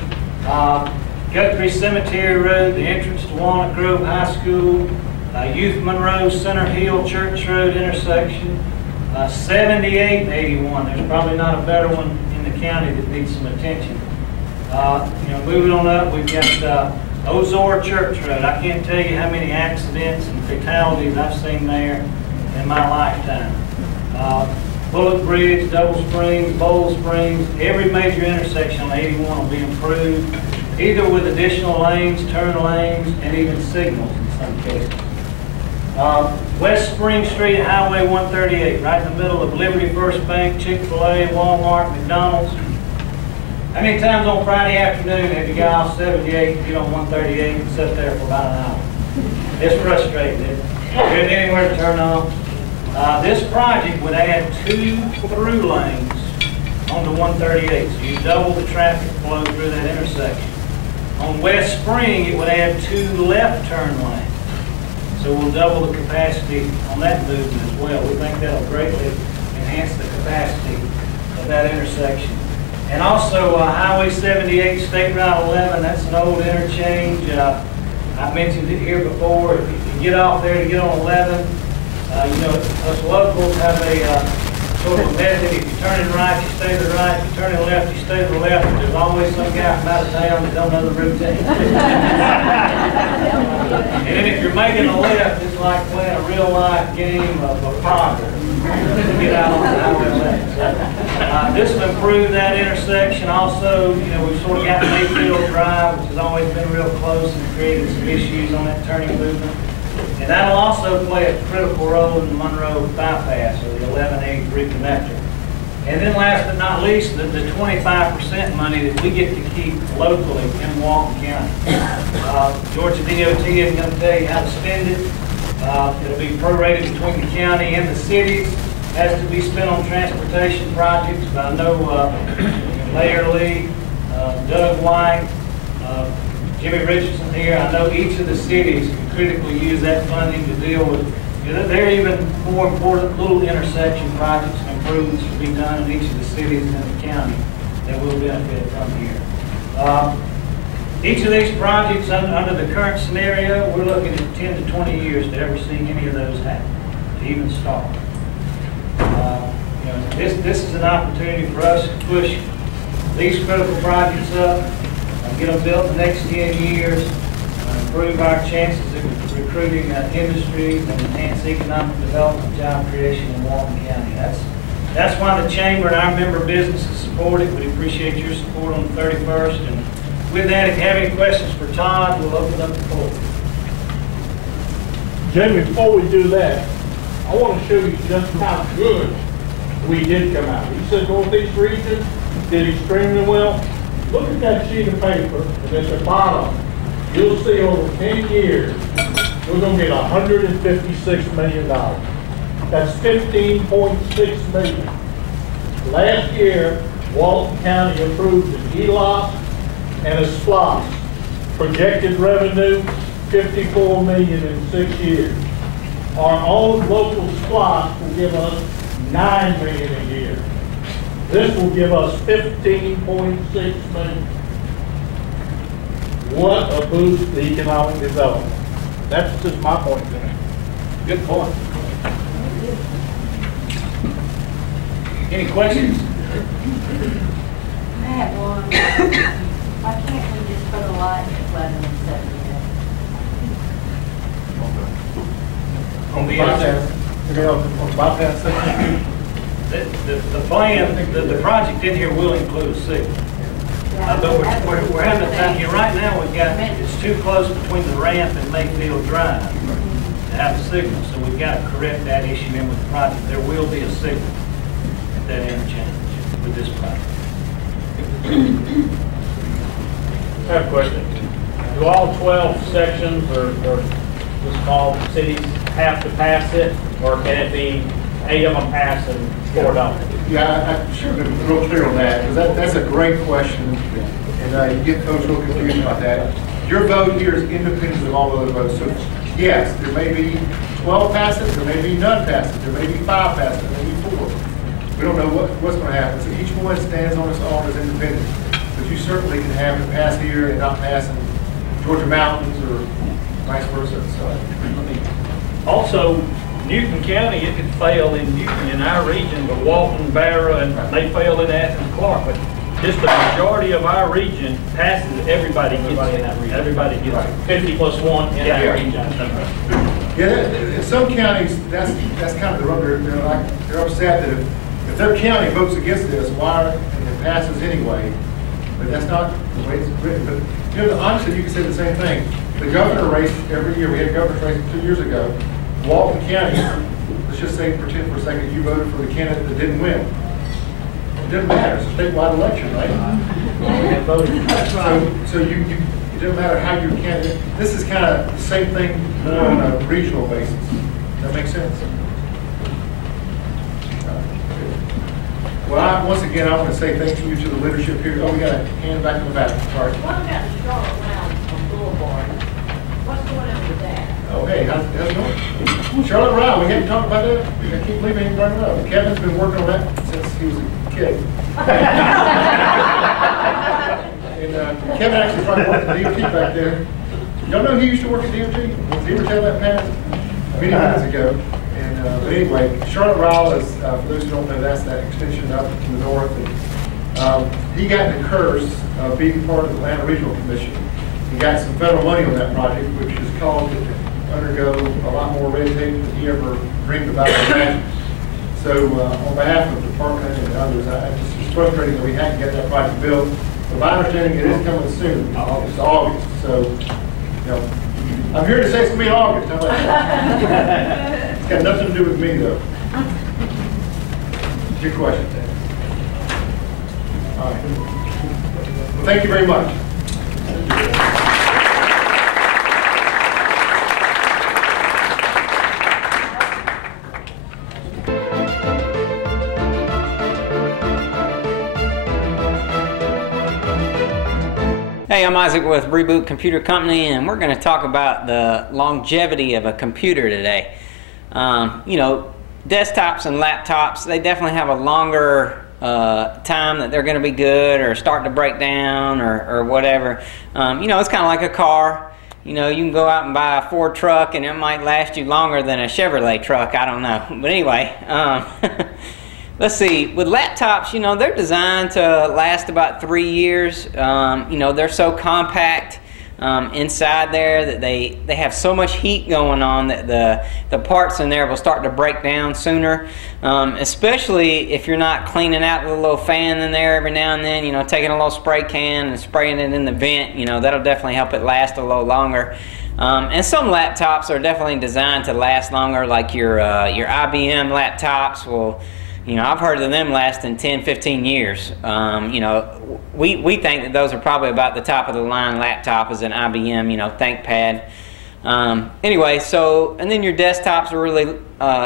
Guthrie Cemetery Road, the entrance to Walnut Grove High School, Youth Monroe Center Hill Church Road intersection, 78 and 81. There's probably not a better one in the county that needs some attention. You know, moving on up, we've got Ozor Church Road. I can't tell you how many accidents and fatalities I've seen there in my lifetime. Bullock Bridge, Double Springs, Bowl Springs, every major intersection on 81 will be improved, either with additional lanes, turn lanes, and even signals in some cases. West Spring Street, Highway 138, right in the middle of Liberty First Bank, Chick-fil-A, Walmart, McDonald's. How many times on Friday afternoon have you got off 78, get on 138, and sit there for about an hour? It's frustrating, isn't it? There isn't anywhere to turn on. This project would add 2 through lanes onto 138, so you double the traffic flow through that intersection. On West Spring, it would add 2 left turn lanes. So we'll double the capacity on that movement as well. We think that'll greatly enhance the capacity of that intersection. And also Highway 78, State Route 11, that's an old interchange. I mentioned it here before. If you get off there to get on 11, you know, us locals have a sort of a method. If you turn in right, you stay to the right. If you turn in left, you stay to the left. But there's always some guy from out of town that don't know the routine. And then if you're making a left, it's like playing a real life game of progress. Get out on the highway left. So, this will improve that intersection. Also, you know, we've sort of got Mayfield Drive, which has always been real close and created some issues on that turning movement. And that'll also play a critical role in the Monroe bypass, or the 1183 connector. And then last but not least, the 25% money that we get to keep locally in Walton County. Georgia DOT isn't going to tell you how to spend it. It'll be prorated between the county and the cities. It has to be spent on transportation projects. But I know Mayor Lee, Doug White, Jimmy Richardson here. I know each of the cities can critically use that funding to deal with, there are even more important little intersection projects and improvements to be done in each of the cities and the county that will benefit from here. Each of these projects under the current scenario, we're looking at 10 to 20 years to ever see any of those happen, to even start. This is an opportunity for us to push these critical projects up and get them built in the next 10 years, improve our chances of recruiting industries and enhance economic development and job creation in Walton County. That's why the Chamber and our member businesses support it. We appreciate your support on the 31st. And with that, if you have any questions for Todd, we'll open up the floor. Jamie, before we do that, I want to show you just how good we did come out. You said Northeast region did extremely well. Look at that sheet of paper, and at the bottom, you'll see over 10 years, we're going to get $156 million. That's $15.6 million. Last year, Walton County approved an ELOP and a SPLOS. Projected revenue, $54 million in 6 years. Our own local SPLOS will give us $9 million a year. This will give us $15.6 million. What a boost to economic development. That's just my point there. Good point. Any questions? I have one. Why can't we just put a light at 11 and 7? On the bypass section? The plan, the project in here will include a signal. But we're having a time here right now. It's too close between the ramp and Mayfield Drive to have a signal, so we've got to correct that issue in with the project. There will be a signal at that interchange with this project. I have a question. Do all 12 sections or the small cities have to pass it, or can it be 8 of them pass and 4 don't? Yeah, I should have been real clear on that, because that's a great question, and you get folks real confused about that. Your vote here is independent of all other votes. So yes, there may be 12 passes, there may be none passes, there may be 5 passes, there may be 4. We don't know what's going to happen. So each one stands on its own as independent. But you certainly can have it pass here and not pass in Georgia Mountains or vice versa. So, also, Newton County, it could fail in Newton in our region, but Walton, Barra, and they fail in Athens, Clark. But just the majority of our region passes, everybody gets in that region. Everybody gets 50 plus 1 in our region. Yeah, in some counties, that's kind of the rubber. They're upset that if their county votes against this, and it passes anyway. But that's not the way it's written. But honestly, you can say the same thing. The governor race every year. We had a governor's race 2 years ago. Walton County, let's just say, pretend for a second, you voted for the candidate that didn't win. It doesn't matter. It's a statewide election, right? So it doesn't matter how your candidate. This is kind of the same thing more on a regional basis. Does that make sense? Well, once again, I want to say thank you to the leadership here. Oh, we got a hand back in the back. Sorry. What about the Charlotte Round Boulevard? What's going on with that? Oh, hey, how's it going? Charlotte Round, we hadn't talked about that. I can't believe he didn't bring it up. Kevin's been working on that since he was a kid. And Kevin actually tried to work at DOT back there. Y'all know he used to work at DOT? Did he ever tell that past? Many months ago. But anyway, Charlotte Rowell is, for those who don't know, that's that extension up to the north. And, he got the curse of being part of the Atlanta Regional Commission. He got some federal money on that project, which has caused it to undergo a lot more red tape than he ever dreamed about. So on behalf of the department and others, it's frustrating that we hadn't get that project built. But my understanding, it is coming soon. It's August. So, I'm here to say it's going to be in August. How about that? It's got nothing to do with me, though. Good question. All right. Well, thank you very much. Hey, I'm Isaac with Reboot Computer Company, and we're going to talk about the longevity of a computer today. You know, desktops and laptops, they definitely have a longer time that they're going to be good or start to break down or whatever. You know, it's kind of like a car. You know, you can go out and buy a Ford truck and it might last you longer than a Chevrolet truck. I don't know. But anyway, let's see. With laptops, you know, they're designed to last about 3 years. You know, they're so compact inside there that they have so much heat going on that the parts in there will start to break down sooner. Especially if you're not cleaning out the little fan in there every now and then, you know, taking a little spray can and spraying it in the vent, you know, that'll definitely help it last a little longer. And some laptops are definitely designed to last longer, like your IBM laptops will, you know, I've heard of them lasting 10, 15 years. You know, we think that those are probably about the top of the line laptop as an IBM, you know, ThinkPad. Anyway, so, and then your desktops are really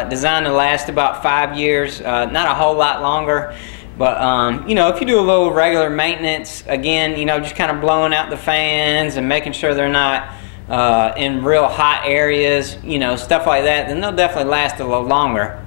designed to last about 5 years, not a whole lot longer. But, you know, if you do a little regular maintenance, again, you know, just kind of blowing out the fans and making sure they're not in real hot areas, you know, stuff like that, then they'll definitely last a little longer.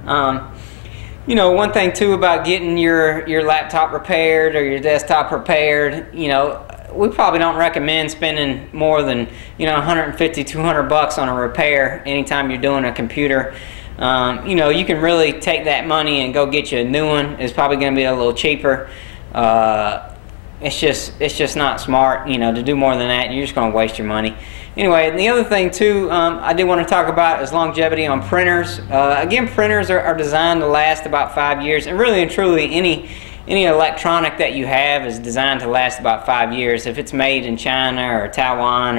You know, one thing too about getting your laptop repaired or your desktop repaired, you know, we probably don't recommend spending more than, you know, 150, 200 bucks on a repair anytime you're doing a computer. You know, you can really take that money and go get you a new one. It's probably going to be a little cheaper. It's just not smart, you know, to do more than that. You're just going to waste your money. Anyway, and the other thing too I did want to talk about is longevity on printers. Again, printers are designed to last about 5 years, and really and truly any electronic that you have is designed to last about 5 years. If it's made in China or Taiwan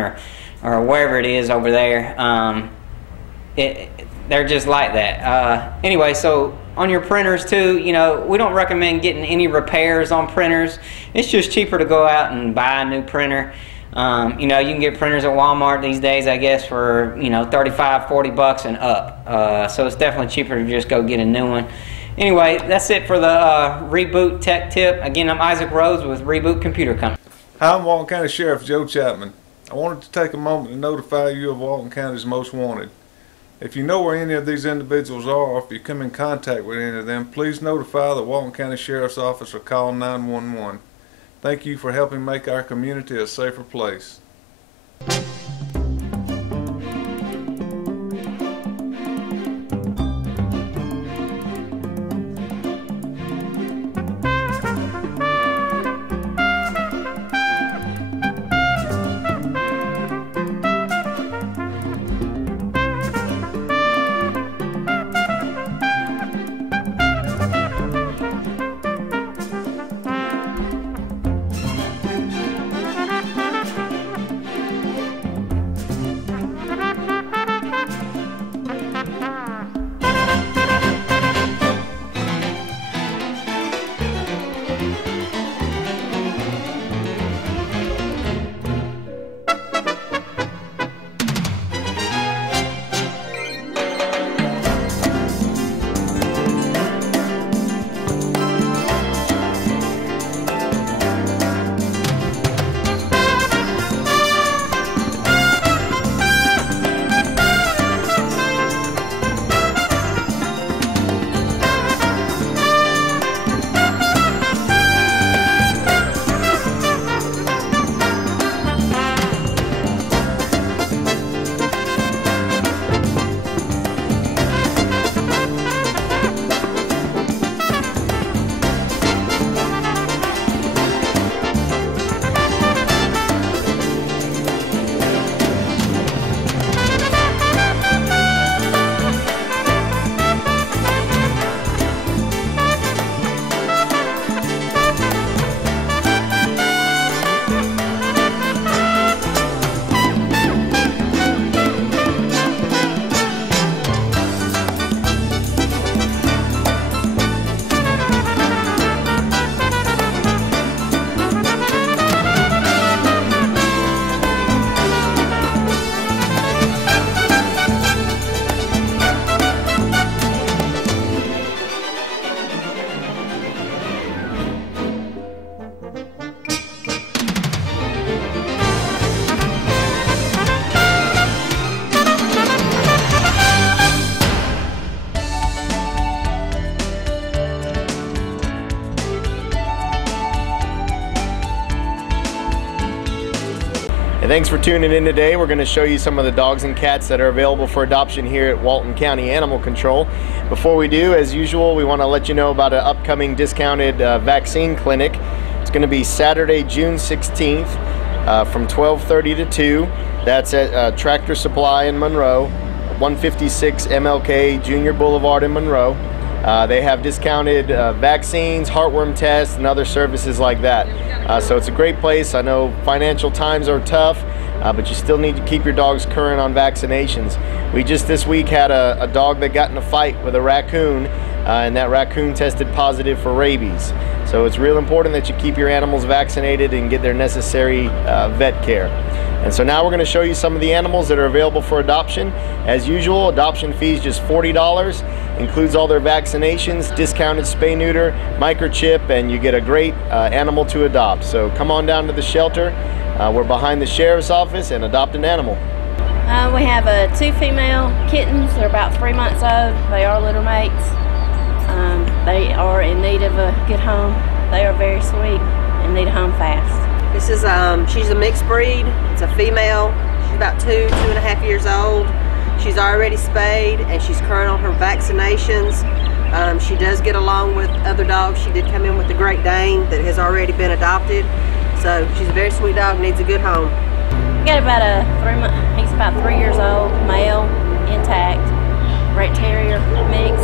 or wherever it is over there, they're just like that. Anyway, so on your printers too, you know, we don't recommend getting any repairs on printers. It's just cheaper to go out and buy a new printer. You know, you can get printers at Walmart these days, I guess, for, you know, 35, 40 bucks and up. So it's definitely cheaper to just go get a new one. Anyway, that's it for the Reboot Tech Tip. Again, I'm Isaac Rhodes with Reboot Computer Company. Hi, I'm Walton County Sheriff Joe Chapman. I wanted to take a moment to notify you of Walton County's Most Wanted. If you know where any of these individuals are, or if you come in contact with any of them, please notify the Walton County Sheriff's Office or call 911. Thank you for helping make our community a safer place. Thanks for tuning in today. We're going to show you some of the dogs and cats that are available for adoption here at Walton County Animal Control. Before we do, as usual, we want to let you know about an upcoming discounted vaccine clinic. It's going to be Saturday, June 16th from 12:30 to 2. That's at Tractor Supply in Monroe, 156 MLK Junior Boulevard in Monroe. They have discounted vaccines, heartworm tests, and other services like that. So it's a great place. I know financial times are tough, but you still need to keep your dogs current on vaccinations. We just this week had a dog that got in a fight with a raccoon, and that raccoon tested positive for rabies. So it's real important that you keep your animals vaccinated and get their necessary vet care. And so now we're going to show you some of the animals that are available for adoption. As usual, adoption fee is just $40. Includes all their vaccinations, discounted spay-neuter, microchip, and you get a great animal to adopt. So come on down to the shelter. We're behind the sheriff's office, and adopt an animal. We have 2 female kittens. They're about 3 months old. They are litter mates. They are in need of a good home. They are very sweet and need a home fast. This is, she's a mixed breed. It's a female. She's about 2.5 years old. She's already spayed and she's current on her vaccinations. She does get along with other dogs. She did come in with the Great Dane that has already been adopted. So she's a very sweet dog, needs a good home. We got about he's about 3 years old, male, intact, Great Terrier mix.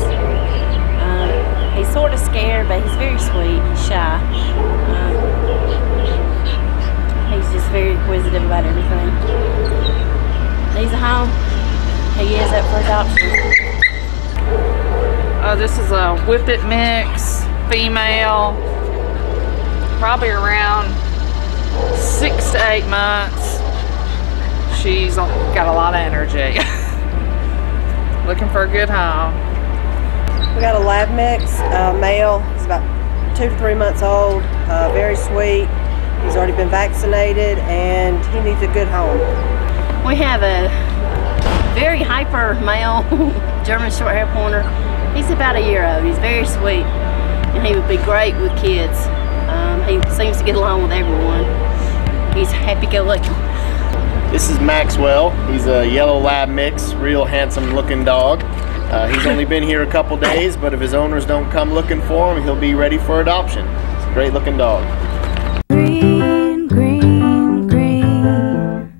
He's sort of scared, but he's very sweet. He's shy. He's just very inquisitive about everything. Needs a home. He is up for adoption. This is a Whippet mix, female, probably around 6 to 8 months. She's got a lot of energy. Looking for a good home. We got a lab mix, male. He's about 2 to 3 months old, very sweet. He's already been vaccinated and he needs a good home. We have a very hyper male German short hair pointer. He's about 1 year old. He's very sweet and he would be great with kids. He seems to get along with everyone. He's happy-go-lucky. This is Maxwell. He's a yellow lab mix, real handsome looking dog. He's only been here a couple days, but if his owners don't come looking for him, he'll be ready for adoption. It's a great looking dog. Green, green, green.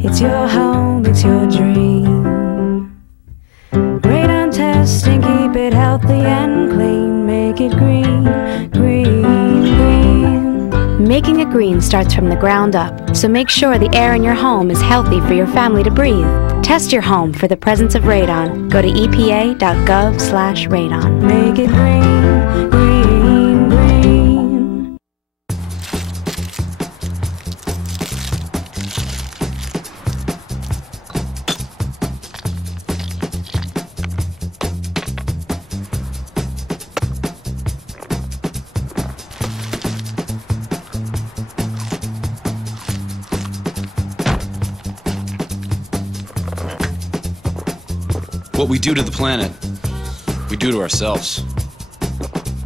It's your home, it's your dream. Radon testing, keep it healthy and clean. Make it green, green, green. Making it green starts from the ground up, so make sure the air in your home is healthy for your family to breathe. Test your home for the presence of radon. Go to epa.gov/radon. Make it green, green, green. What we do to the planet, we do to ourselves.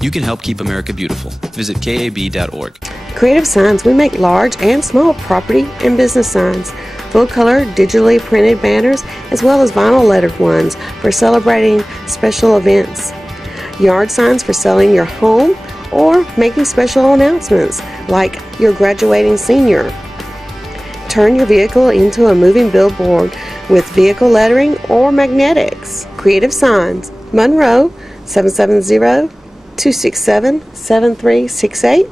You can help keep America beautiful. Visit KAB.org. Creative Signs, we make large and small property and business signs, full-color, digitally printed banners, as well as vinyl lettered ones for celebrating special events. Yard signs for selling your home or making special announcements, like your graduating senior. Turn your vehicle into a moving billboard with vehicle lettering or magnetics. Creative Signs, Monroe, 770-267-7368.